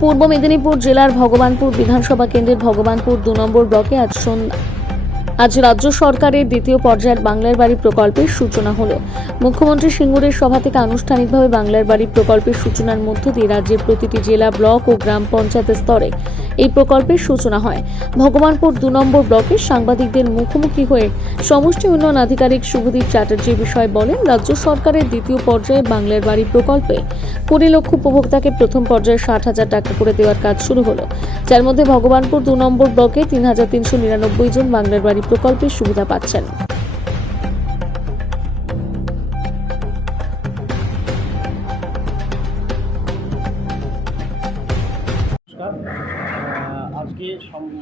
পূর্ব মেদিনীপুর জেলার ভগবানপুর বিধানসভা কেন্দ্রের ভগবানপুর 2 নম্বর ব্লকে আজ রাজ্য সরকারের দ্বিতীয় পর্যায়ের বাংলার বাড়ি প্রকল্পের সূচনা হলো। মুখ্যমন্ত্রী সিঙ্গুরের সভা থেকে আনুষ্ঠানিকভাবে বাংলার বাড়ি প্রকল্পের সূচনার মধ্য দিয়ে রাজ্যের প্রতিটি জেলা, ব্লক ও গ্রাম পঞ্চায়েত স্তরে এই প্রকল্পের সূচনা হয়। ভগবানপুর 2 নম্বর ব্লকের সাংবাদিকদের মুখোমুখি হয়ে সমষ্টি উন্নয়ন আধিকারিক শুভদীপ চ্যাটার্জি বিষয় বলেন, রাজ্য সরকারের দ্বিতীয় পর্যায়ে বাংলার বাড়ি প্রকল্পে 20 লক্ষ উপভোক্তাকে প্রথম পর্যায়ে 60,000 টাকা করে দেওয়ার কাজ শুরু হলো, যার মধ্যে ভগবানপুর 2 নম্বর ব্লকে 3,399 জন বাংলার বাড়ি প্রকল্পের সুবিধা পাচ্ছেন। আজকে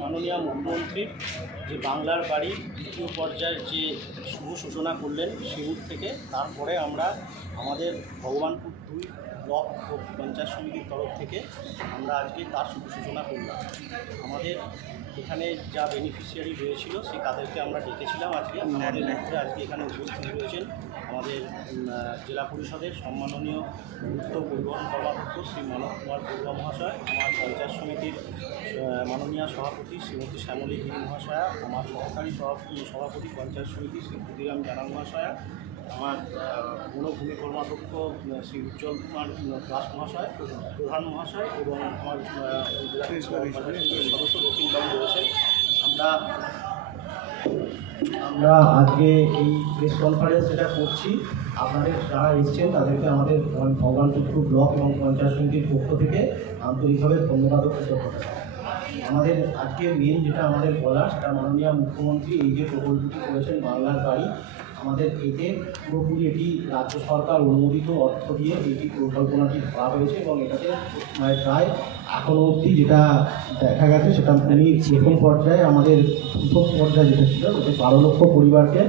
মাননীয় মুখ্যমন্ত্রীর যে বাংলার বাড়ি দ্বিতীয় পর্যায়ের যে শুভ সূচনা করলেন সিঙ্গুর থেকে, তারপরে আমরা আমাদের ভগবানপুর 2 ব্লক ও পঞ্চায়েত সমিতির তরফ থেকে আমরা আজকে তার শুভ সূচনা করলাম। আমাদের এখানে যা বেনিফিশিয়ারি রয়েছিল সেই তাদেরকে আমরা ডেকেছিলাম। আজকে আমাদের মধ্যে আজকে এখানে উপস্থিত রয়েছেন আমাদের জেলা পরিষদের সম্মাননীয় উত্তর পরিবহন কর্মাধ্যক্ষ শ্রী মানব কুমার বড়ুয়া মহাশয়, আমার পঞ্চায়েত সমিতির মাননীয় সভাপতি শ্রীমতী শ্যামলী গিরি মহাশয়া, আমার সহকারী সভাপতি পঞ্চায়েত সমিতি শ্রী ক্ষুদিরাম জানা মহাশয়া, আমার বনভূমি কর্মাধ্যক্ষ শ্রী উজ্জ্বল কুমার দাস মহাশয়, প্রধান মহাশয় এবং আমার সদস্য দক্ষিণবাবু রয়েছেন। আমরা আজকে এই প্রেস কনফারেন্স যেটা করছি, আপনাদের যারা এসছেন তাদেরকে আমাদের ভগবানপুর ব্লক এবং পঞ্চায়েত সমিতির পক্ষ থেকে আন্তরিকভাবে ধন্যবাদ ও কৃতজ্ঞতা। আমাদের আজকে মেন যেটা আমাদের বলা, সেটা মাননীয় মুখ্যমন্ত্রী এই যে প্রকল্পটি করেছেন বাংলার বাড়ি, আমাদের এতে পুরোপুরি এটি রাজ্য সরকার অনুমোদিত অর্থ দিয়ে এটি পরিকল্পনাটি করা হয়েছে এবং এটাতে প্রায় এখনও অবধি যেটা দেখা গেছে সেটা প্রথম পর্যায়ে আমাদের প্রথম পর্যায়ে যেটা ছিল ওতে 12 লক্ষ পরিবারকে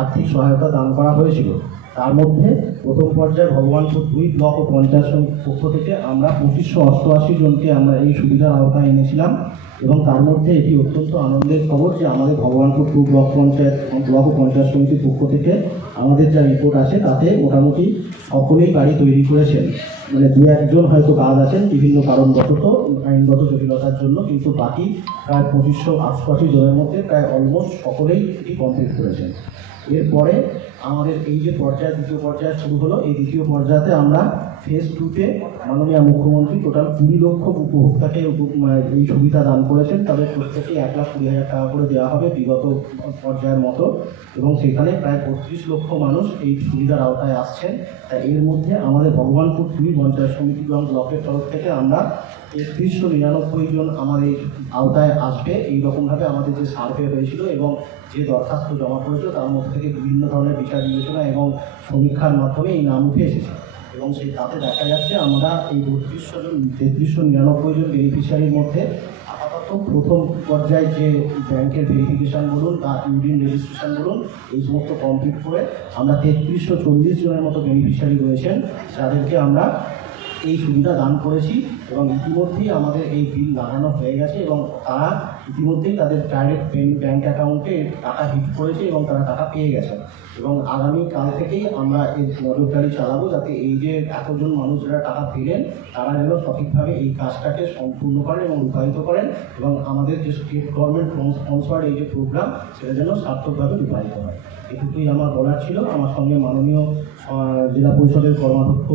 আর্থিক সহায়তা দান করা হয়েছিল। তার মধ্যে প্রথম পর্যায়ে ভগবানপুর 2 ব্লক ও পঞ্চায়েত সমিতির পক্ষ থেকে আমরা 2588 জনকে আমরা এই সুবিধার আওতায় এনেছিলাম এবং তার মধ্যে এটি অত্যন্ত আনন্দের খবর যে আমাদের ভগবানপুর 2 ব্লক ও পঞ্চায়েত সমিতির পক্ষ থেকে আমাদের যা রিপোর্ট আছে তাতে মোটামুটি সকলেই বাড়ি তৈরি করেছেন। মানে 2-1 জন হয়তো বাদ আছেন বিভিন্ন কারণবশত, আইনগত জটিলতার জন্য, কিন্তু বাকি প্রায় 2588 জনের মধ্যে প্রায় অলমোস্ট সকলেই এটি কমপ্লিট করেছেন। এরপরে আমাদের এই যে দ্বিতীয় পর্যায়ে শুরু হলো, এই দ্বিতীয় পর্যায়েতে আমরা ফেজ 2-তে মাননীয় মুখ্যমন্ত্রী টোটাল 20 লক্ষ উপভোক্তাকে এই সুবিধা দান করেছেন। তাদের প্রত্যেকে 1,20,000 টাকা করে দেওয়া হবে বিগত পর্যায়ের মতো, এবং সেখানে প্রায় 32 লক্ষ মানুষ এই সুবিধার আওতায় আসছেন। তাই এর মধ্যে আমাদের ভগবানপুর 2 পঞ্চায়েত সমিতি এবং ব্লকের তরফ থেকে আমরা 3399 জন আমার এই আওতায় আসবে, এইরকমভাবে আমাদের যে সার্ভে হয়েছিল এবং যে দরখাস্ত জমা করেছিল তার মধ্যে থেকে বিভিন্ন ধরনের বিচার বিবেচনা এবং সমীক্ষার মাধ্যমে এই নাম উঠে এসেছে এবং সেই তাতে দেখা যাচ্ছে আমরা এই 3399 জন বেনিফিশিয়ারির মধ্যে আপাতত প্রথম পর্যায়ে যে ব্যাংকের ভেরিফিকেশান বলুন বা ইউডিএন রেজিস্ট্রেশন বলুন, এই সমস্ত কমপ্লিট করে আমরা 3340 জনের মতো বেনিফিশিয়ারি রয়েছেন যাদেরকে আমরা এই সুবিধা দান করেছি এবং ইতিমধ্যেই আমাদের এই বিল লাগানো হয়ে গেছে এবং তারা ইতিমধ্যেই তাদের ডাইরেক্ট ব্যাঙ্ক অ্যাকাউন্টে টাকা হিট করেছে এবং তারা টাকা পেয়ে গেছে এবং আগামীকাল থেকেই আমরা এই নজরদারি চালাবো যাতে এই যে এতজন মানুষ যারা টাকা পেলেন তারা যেন সঠিকভাবে এই কাজটাকে সম্পূর্ণ করেন এবং রূপায়িত করেন এবং আমাদের যে স্টেট গভর্নমেন্ট স্পন্সর্ড এই যে প্রোগ্রাম সেটা যেন সার্থকভাবে রূপায়িত হয়। এটুকুই আমার বলার ছিল। আমার সঙ্গে মাননীয় জেলা পরিষদের কর্মাধ্যক্ষ,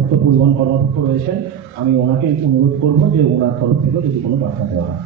উত্তর পরিবহন কর্মাধ্যক্ষ রয়েছেন, আমি ওনাকে অনুরোধ করবো যে ওনার তরফ থেকে যদি কোনো বার্তা দেওয়া হয়।